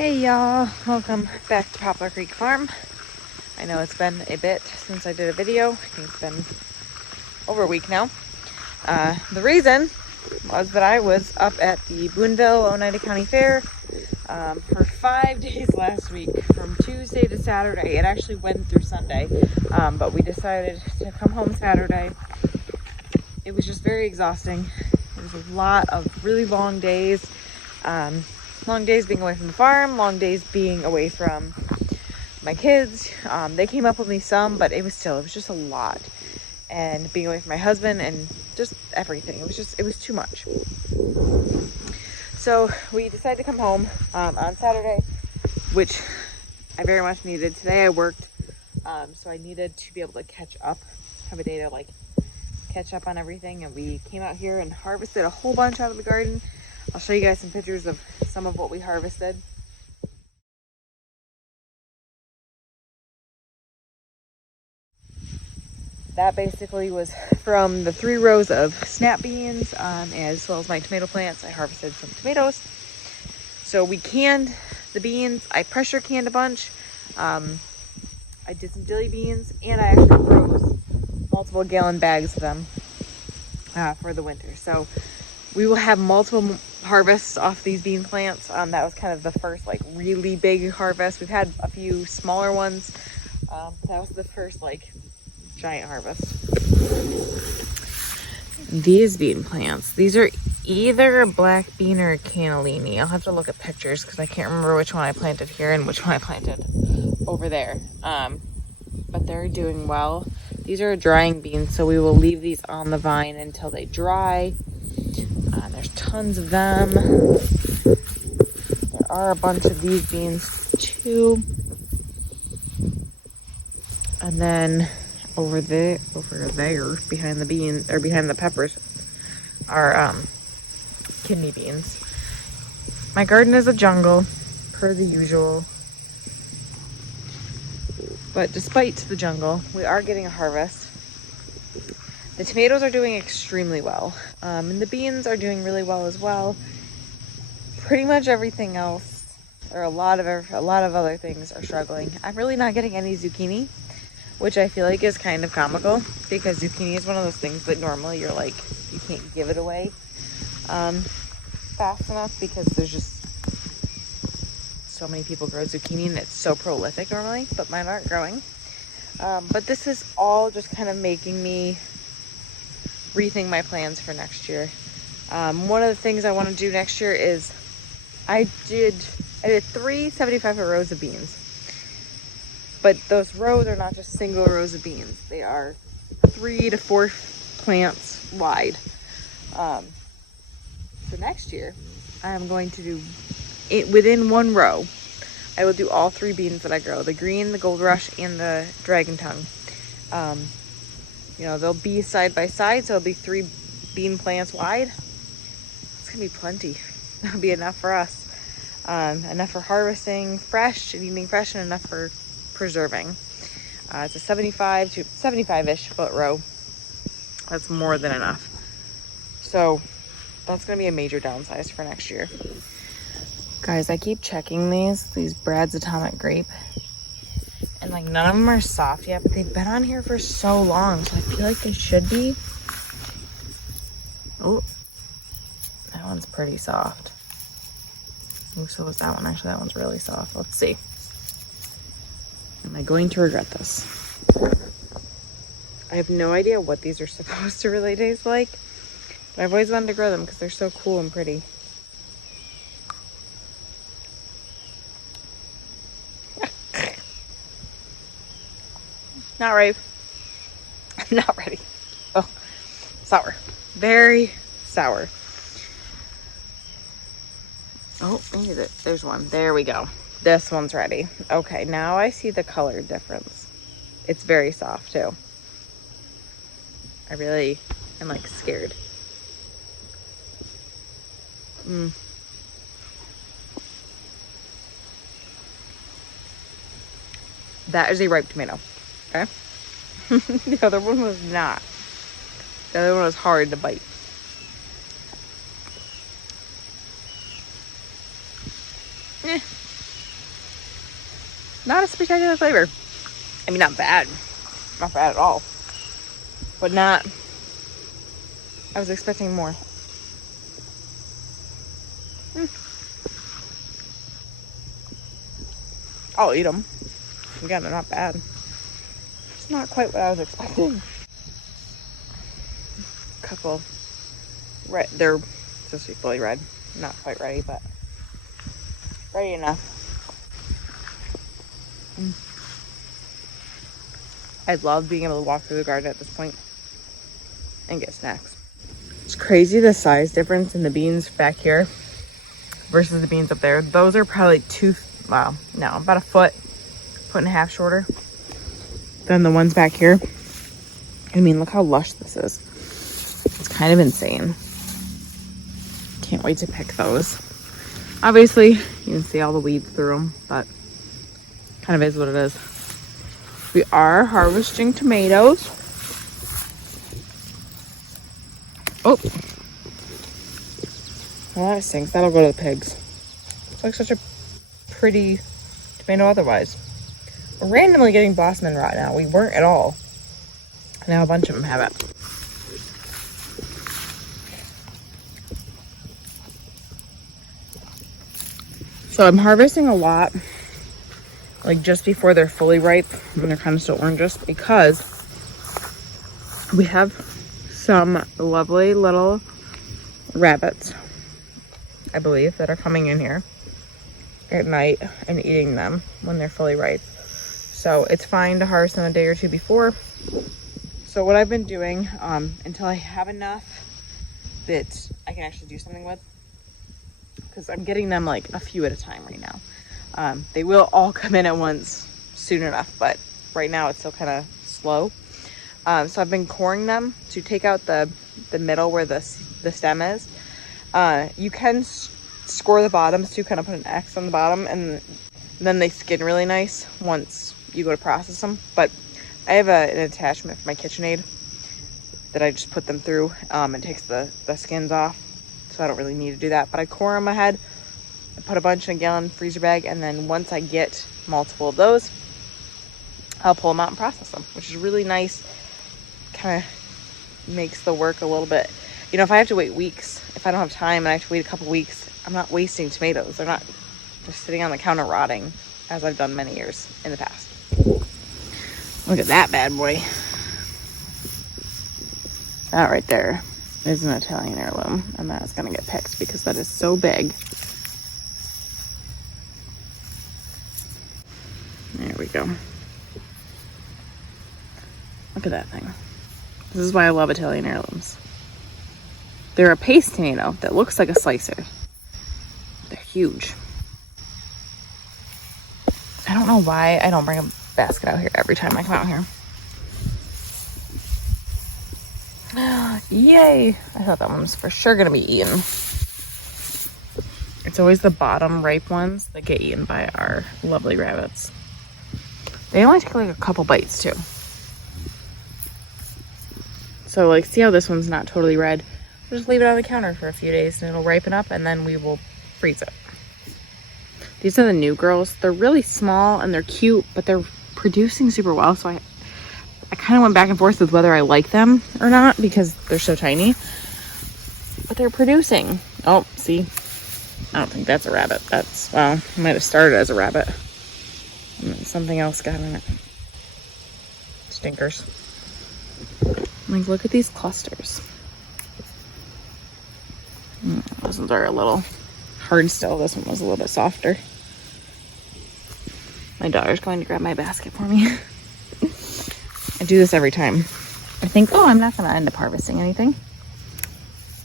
Hey y'all, welcome back to Poplar Creek Farm. I know it's been a bit since I did a video. I think it's been over a week now. The reason was that I was up at the Boonville Oneida County Fair for 5 days last week, from Tuesday to Saturday. It actually went through Sunday, but we decided to come home Saturday. It was just very exhausting. It was a lot of really long days. Long days being away from the farm, long days being away from my kids. They came up with me some, but it was just a lot. And being away from my husband and just everything. It was too much. So we decided to come home on Saturday, which I very much needed. Today I worked, so I needed to be able to catch up, have a day to catch up on everything. And we came out here and harvested a whole bunch out of the garden. I'll show you guys some pictures of some of what we harvested. That basically was from the 3 rows of snap beans, as well as my tomato plants. I harvested some tomatoes. So we canned the beans. I pressure canned a bunch. I did some dilly beans, and I actually froze multiple gallon bags of them for the winter. So we will have multiple harvests off these bean plants. That was kind of the first really big harvest. We've had a few smaller ones. That was the first giant harvest. These bean plants, these are either a black bean or a cannellini. I'll have to look at pictures because I can't remember which one I planted here and which one I planted over there. But they're doing well. These are drying beans, so we will leave these on the vine until they dry. There's tons of them. There are a bunch of these beans too. And then over there behind the beans, or behind the peppers, are kidney beans. My garden is a jungle, per the usual. But despite the jungle, we are getting a harvest. The tomatoes are doing extremely well, and the beans are doing really well as well. Pretty much everything else, or a lot of other things, are struggling. I'm really not getting any zucchini, which I feel like is kind of comical, because zucchini is one of those things that normally you're you can't give it away fast enough, because there's just so many people grow zucchini and it's so prolific normally, but mine aren't growing. But this is all just kind of making me rethink my plans for next year. One of the things I want to do next year is I did 3 75-foot rows of beans. But those rows are not just single rows of beans. They are 3 to 4 plants wide. So next year, I am going to do it within one row. I will do all 3 beans that I grow: the green, the gold rush, and the dragon tongue. They'll be side by side, so it'll be 3 bean plants wide. It's gonna be plenty. That'll be enough for us. Enough for harvesting fresh and eating fresh, and enough for preserving. It's a 75-ish foot row. That's more than enough. So that's gonna be a major downsize for next year. Guys, I keep checking these Brad's Atomic Grape, and none of them are soft yet, but they've been on here for so long, so I feel like they should be. Oh, that one's pretty soft. Oh, so was that one. Actually, that one's really soft. Let's see. Am I going to regret this? I have no idea what these are supposed to really taste like, but I've always wanted to grow them because they're so cool and pretty. Not ripe. Not ready. Oh, sour. Very sour. Oh, maybe there's one. There we go. This one's ready. Okay, now I see the color difference. It's very soft too. I really am scared. That is a ripe tomato. Okay. The other one was not. The other one was hard to bite. not a spectacular flavor. I mean, not bad. Not bad at all. But not, I was expecting more. I'll eat them. Again, they're not bad. It's not quite what I was expecting. Couple red, they're supposed to be fully red. Not quite ready, but ready enough. I love being able to walk through the garden at this point and get snacks. It's crazy the size difference in the beans back here versus the beans up there. Those are probably about a foot and a half shorter than the ones back here. I mean, look how lush this is. It's kind of insane. Can't wait to pick those. Obviously, you can see all the weeds through them, but kind of is what it is. We are harvesting tomatoes. Oh, well, that stinks. That'll go to the pigs. It's like such a pretty tomato otherwise. We're randomly getting blossom and rot now. We weren't at all. Now a bunch of them have it. So I'm harvesting a lot, like just before they're fully ripe, when they're kind of still orangish, because we have some lovely little rabbits, I believe, that are coming in here at night and eating them when they're fully ripe. So it's fine to harvest them a day or two before. So what I've been doing until I have enough that I can actually do something with, because I'm getting them like a few at a time right now. They will all come in at once soon enough, but right now it's still kind of slow. So I've been coring them to take out the middle where the stem is. You can score the bottoms to kind of put an X on the bottom, and then they skin really nice once you go to process them. But I have an attachment for my KitchenAid that I just put them through. It takes the skins off, so I don't really need to do that. But I core them ahead. I put a bunch in a gallon freezer bag, and then once I get multiple of those, I'll pull them out and process them, which is really nice. Kind of makes the work a little bit, you know, if I have to wait weeks, if I don't have time and I have to wait a couple weeks, I'm not wasting tomatoes. They're not just sitting on the counter rotting, as I've done many years in the past. Look at that bad boy. That right there is an Italian heirloom, and that's gonna get picked because that is so big. There we go. Look at that thing. This is why I love Italian heirlooms. They're a paste tomato that looks like a slicer. They're huge. I don't know why I don't bring a basket out here every time I come out here. Yay! I thought that one was for sure gonna be eaten. It's always the bottom ripe ones that get eaten by our lovely rabbits. They only take like a couple bites too. So like, see how this one's not totally red? We'll just leave it on the counter for a few days and it'll ripen up, and then we will freeze it. These are the new girls. They're really small and they're cute, but they're producing super well. So I kind of went back and forth with whether I like them or not because they're so tiny. But they're producing. Oh, see? I don't think that's a rabbit. That's, well, it might have started as a rabbit. And then something else got in it. Stinkers. Like, look at these clusters. Those ones are a little hard still. This one was a little bit softer. My daughter's going to grab my basket for me. I do this every time. I think, oh, I'm not going to end up harvesting anything.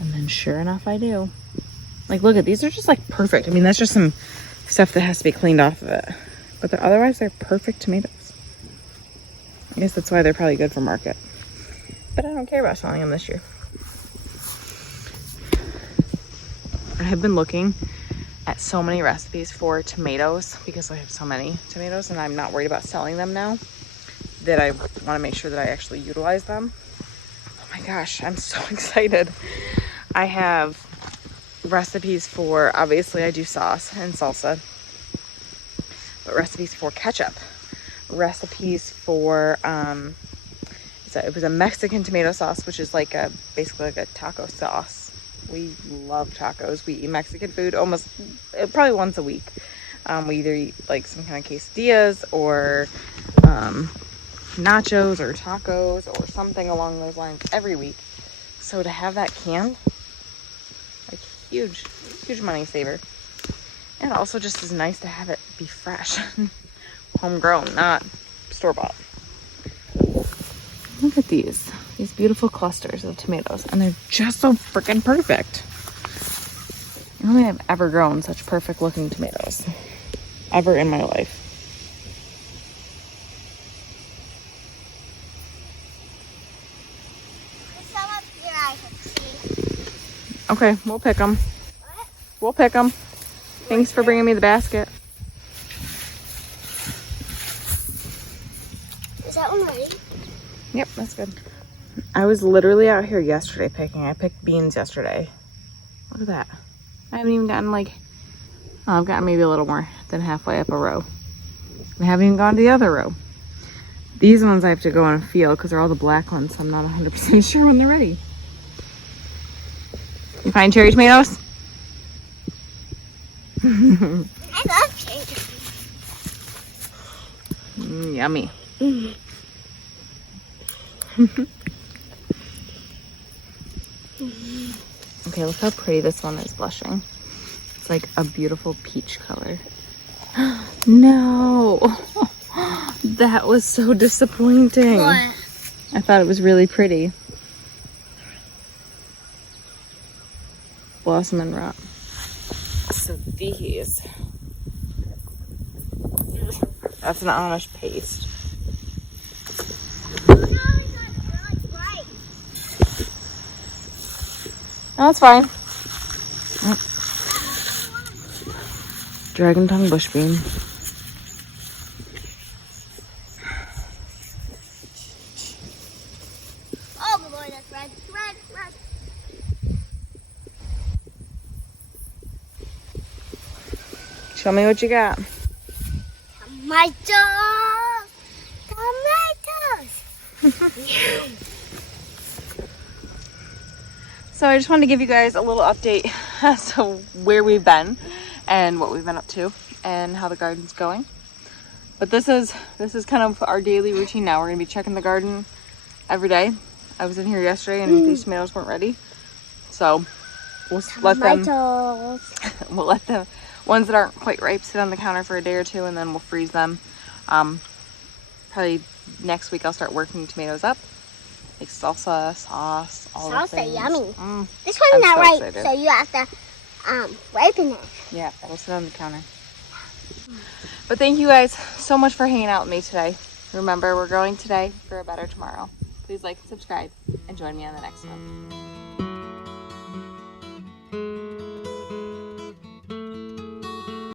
And then sure enough, I do. Like, look at these are just like perfect. I mean, that's just some stuff that has to be cleaned off of it. But otherwise, they're perfect tomatoes. I guess that's why they're probably good for market. But I don't care about selling them this year. I have been looking at so many recipes for tomatoes because I have so many tomatoes and I'm not worried about selling them now, that I want to make sure that I actually utilize them. Oh my gosh, I'm so excited. I have recipes for, obviously I do sauce and salsa. but recipes for ketchup, recipes for, it was a Mexican tomato sauce, which is like basically like a taco sauce. We love tacos. We eat Mexican food almost, probably once a week. We either eat like some kind of quesadillas or nachos or tacos or something along those lines every week. So to have that canned, like huge money saver. And it also just is nice to have it be fresh, homegrown, not store-bought. Look at these beautiful clusters of tomatoes, and they're just so freaking perfect. I don't think I've ever grown such perfect looking tomatoes ever in my life. Okay, we'll pick them. What? We'll pick them. Thanks for bringing me the basket. Is that one ready? Yep, that's good. I was literally out here yesterday picking. I picked beans yesterday. Look at that. I haven't even gotten I've gotten maybe a little more than halfway up a row. I haven't even gone to the other row. These ones I have to go and feel because they're all the black ones, so I'm not 100% sure when they're ready. You find cherry tomatoes? I love cherry tomatoes. Yummy. Okay, look how pretty this one is blushing. It's like a beautiful peach color. No! That was so disappointing. What? I thought it was really pretty. Blossom and rot. So these. That's an Amish paste. Oh, no, it's not right. No, it's fine. Dragon tongue bush bean. Oh boy, that's red. Red. Show me what you got. Tomatoes. So I just wanted to give you guys a little update as to where we've been and what we've been up to and how the garden's going. But this is kind of our daily routine now. We're gonna be checking the garden every day. I was in here yesterday and these tomatoes weren't ready. So we'll let the ones that aren't quite ripe sit on the counter for a day or two, and then we'll freeze them. Probably next week I'll start working tomatoes up. Like salsa, sauce, all the things. Yummy. This one's not ripe, excited. So you have to ripen it. Yeah, it'll sit on the counter. But thank you guys so much for hanging out with me today. Remember, we're growing today for a better tomorrow. Please like and subscribe and join me on the next one.